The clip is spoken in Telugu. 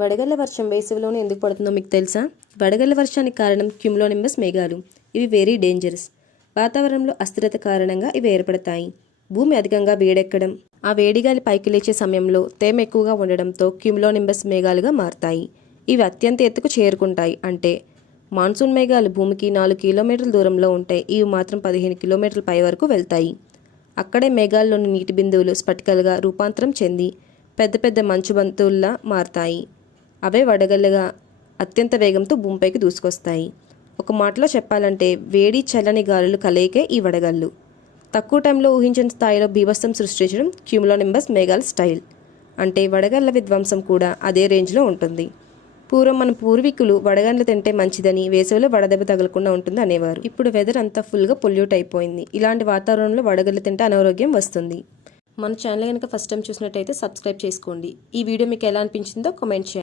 వడగళ్ల వర్షం వేసవిలోనే ఎందుకు పడుతుందో మీకు తెలుసా? వడగళ్ల వర్షానికి కారణం క్యుములోనింబస్ మేఘాలు. ఇవి వెరీ డేంజరస్. వాతావరణంలో అస్థిరత కారణంగా ఇవి ఏర్పడతాయి. భూమి అధికంగా వేడెక్కడం, ఆ వేడిగాలి పైకి లేచే సమయంలో తేమ ఎక్కువగా ఉండడంతో క్యుములోనింబస్ మేఘాలుగా మారతాయి. ఇవి అత్యంత ఎత్తుకు చేరుకుంటాయి. అంటే మాన్సూన్ మేఘాలు భూమికి 4 కిలోమీటర్ల దూరంలో ఉంటే ఇవి మాత్రం 15 కిలోమీటర్ల పై వరకు వెళ్తాయి. అక్కడే మేఘాల్లోని నీటి బిందువులు స్ఫటికలుగా రూపాంతరం చెంది పెద్ద పెద్ద మంచు బంతువుల్లా మారతాయి. అవే వడగళ్ళగా అత్యంత వేగంతో భూమిపైకి దూసుకొస్తాయి. ఒక మాటలో చెప్పాలంటే వేడి చల్లని గాలులు కలయికే ఈ వడగళ్ళు. తక్కువ టైంలో ఊహించని స్థాయిలో బీభత్సం సృష్టించడం క్యుములోనింబస్ మేఘాల స్టైల్. అంటే వడగళ్ళ విధ్వంసం కూడా అదే రేంజ్లో ఉంటుంది. పూర్వం మన పూర్వీకులు వడగండ్లు తింటే మంచిదని, వేసవిలో వడదెబ్బ తగలకుండా ఉంటుంది అనేవారు. ఇప్పుడు వెదర్ అంతా ఫుల్గా పొల్యూట్ అయిపోయింది. ఇలాంటి వాతావరణంలో వడగళ్ళు తింటే అనారోగ్యం వస్తుంది. మన ఛానల్ కనుక ఫస్ట్ టైం చూసినట్టయితే సబ్స్క్రైబ్ చేసుకోండి. ఈ వీడియో మీకు ఎలా అనిపించిందో కామెంట్ చేయండి.